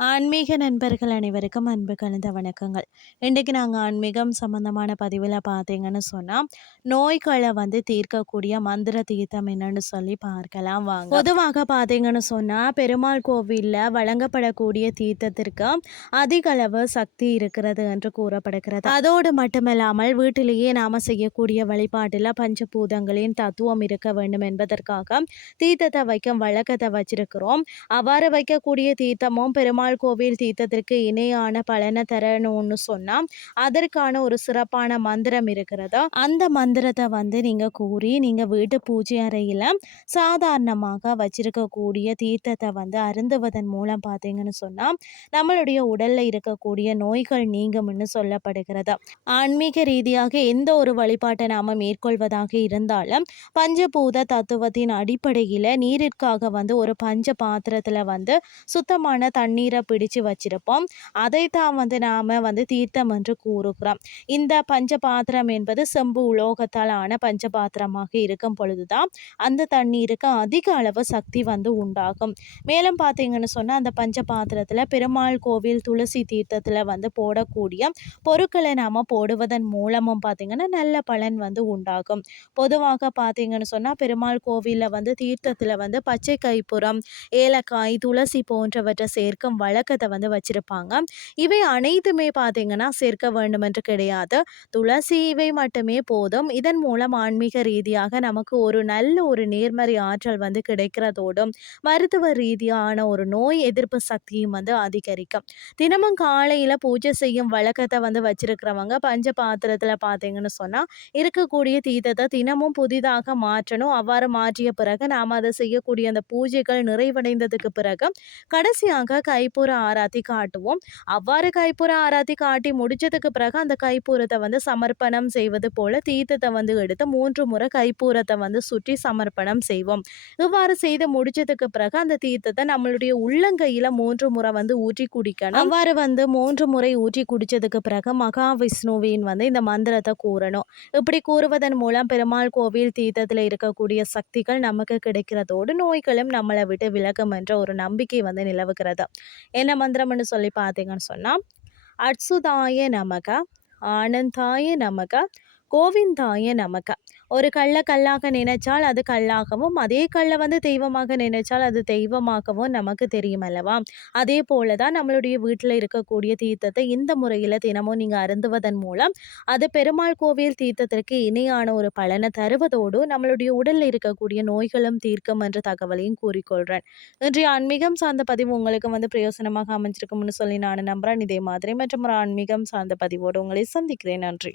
ஆன்மீக நண்பர்கள் அனைவருக்கும் அன்பு கலந்த வணக்கங்கள். இன்றைக்கு நாங்கள் ஆன்மீகம் சம்பந்தமான பதிவில் பார்த்தீங்கன்னு சொன்னால் நோய்களை வந்து தீர்க்கக்கூடிய மந்திர தீர்த்தம் என்னன்னு சொல்லி பார்க்கலாம் வாங்க. பொதுவாக பார்த்தீங்கன்னு சொன்னால் பெருமாள் கோவிலில் வழங்கப்படக்கூடிய தீர்த்தத்திற்கு அதிக அளவு சக்தி இருக்கிறது என்று கூறப்படுகிறது. அதோடு மட்டுமில்லாமல் வீட்டிலேயே நாம் செய்யக்கூடிய வழிபாட்டில் பஞ்சபூதங்களின் தத்துவம் இருக்க வேண்டும் என்பதற்காக தீர்த்தத்தை வைக்கும் வழக்கத்தை வச்சிருக்கிறோம். அவ்வாறு வைக்கக்கூடிய தீர்த்தமும் பெருமாள் பெருமாள் கோவில் தீர்த்தத்திற்கு இணையான பலனை தரணும்னு சொன்னால் அதற்கான ஒரு சிறப்பான மந்திரம் இருக்கிறதா? அந்த மந்திரத்தை வந்து நீங்கள் கூறி நீங்கள் வீட்டு பூஜை அறையில் சாதாரணமாக வச்சிருக்கக்கூடிய தீர்த்தத்தை வந்து அருந்துவதன் மூலம் பார்த்தீங்கன்னு சொன்னால் நம்மளுடைய உடலில் இருக்கக்கூடிய நோய்கள் நீங்கும்னு சொல்லப்படுகிறது? ஆன்மீக ரீதியாக எந்த ஒரு வழிபாட்டை நாம் மேற்கொள்வதாக இருந்தாலும் பஞ்சபூத தத்துவத்தின் அடிப்படையில் நீரிற்காக வந்து ஒரு பஞ்ச பாத்திரத்தில் வந்து சுத்தமான தண்ணீர் நீரை பிடிச்சு வச்சிருப்போம். அதைத்தான் வந்து நாம் வந்து தீர்த்தம் என்று கூறுகிறோம். இந்த பஞ்ச பாத்திரம் என்பது செம்பு உலோகத்தால் ஆன பஞ்ச பாத்திரமாக இருக்கும் பொழுதுதான் அந்த தண்ணீருக்கு அதிக அளவு சக்தி வந்து உண்டாகும். மேலும் பார்த்தீங்கன்னு சொன்னால் அந்த பஞ்சபாத்திரத்தில் பெருமாள் கோவில் துளசி தீர்த்தத்தில் வந்து போடக்கூடிய பொருட்களை நாம் போடுவதன் மூலமும் பார்த்திங்கன்னா நல்ல பலன் வந்து உண்டாகும். பொதுவாக பார்த்தீங்கன்னு சொன்னால் பெருமாள் கோவிலில் வந்து தீர்த்தத்தில் வந்து பச்சை கைப்புறம் ஏலக்காய் துளசி போன்றவற்றை சேர்க்கும் வழக்கத்தை வந்து வச்சுருப்பாங்க. இவை அனைத்துமே பார்த்திங்கன்னா சேர்க்க வேண்டும் என்று கிடையாது. துளசி இவை மட்டுமே போதும். இதன் மூலம் ஆன்மீக ரீதியாக நமக்கு ஒரு நல்ல ஒரு நேர்மறை ஆற்றல் வந்து கிடைக்கிறதோடும் மருத்துவ ரீதியான ஒரு நோய் எதிர்ப்பு சக்தியும் வந்து அதிகரிக்கும். தினமும் காலையில் பூஜை செய்யும் வழக்கத்தை வந்து வச்சிருக்கிறவங்க பஞ்ச பாத்திரத்தில் பார்த்தீங்கன்னு சொன்னால் இருக்கக்கூடிய தீர்த்தத்தை தினமும் புதிதாக மாற்றணும். அவ்வாறு மாற்றிய பிறகு நாம் அதை செய்யக்கூடிய அந்த பூஜைகள் நிறைவடைந்ததுக்கு பிறகு கடைசியாக கை கைப்பூர ஆராத்தி காட்டுவோம். அவ்வாறு கைப்பூர ஆராத்தி காட்டி முடிச்சதுக்கு பிறகு அந்த கைப்பூரத்தை வந்து சமர்ப்பணம் செய்வது போல தீர்த்தத்தை வந்து எடுத்து மூன்று முறை கைப்பூரத்தை வந்து சுற்றி சமர்ப்பணம் செய்வோம். இவ்வாறு செய்து முடிச்சதுக்கு பிறகு அந்த தீர்த்தத்தை நம்மளுடைய உள்ளங்கையில மூன்று முறை வந்து ஊற்றி குடிக்கணும். அவ்வாறு வந்து மூன்று முறை ஊற்றி குடிச்சதுக்கு பிறகு மகாவிஷ்ணுவின் வந்து இந்த மந்திரத்தை கூறணும். இப்படி கூறுவதன் மூலம் பெருமாள் கோவில் தீர்த்தத்தில் இருக்கக்கூடிய சக்திகள் நமக்கு கிடைக்கிறதோடு நோய்களும் நம்மளை விட்டு விலகும் என்ற ஒரு நம்பிக்கை வந்து நிலவுகிறது. என்ன மந்திரம்னு சொல்லி பார்த்தீங்கன்னு சொன்னால் அட்சுதாய நமக ஆனந்தாய நமக கோவிந்தாய நமக்க ஒரு கல்லை கல்லாக நினைச்சால் அது கல்லாகவும் அதே கல்லை வந்து தெய்வமாக நினைச்சால் அது தெய்வமாகவும் நமக்கு தெரியும் அல்லவா அதே போல தான் நம்மளுடைய வீட்டில் இருக்கக்கூடிய தீர்த்தத்தை இந்த முறையில் தினமும் நீங்கள் அருந்துவதன் மூலம் அது பெருமாள் கோவில் தீர்த்தத்திற்கு இணையான ஒரு பலனை தருவதோடு நம்மளுடைய உடலில் இருக்கக்கூடிய நோய்களும் தீர்க்கும் என்ற தகவலையும் கூறிக்கொள்கிறேன் இன்றைய ஆன்மீகம் சார்ந்த பதிவு உங்களுக்கு வந்து பிரயோசனமாக அமைஞ்சிருக்கும்னு சொல்லி நான் நம்புகிறேன் இதே மாதிரி மற்றும் ஒரு ஆன்மீகம் சார்ந்த பதிவோடு உங்களை சந்திக்கிறேன். நன்றி.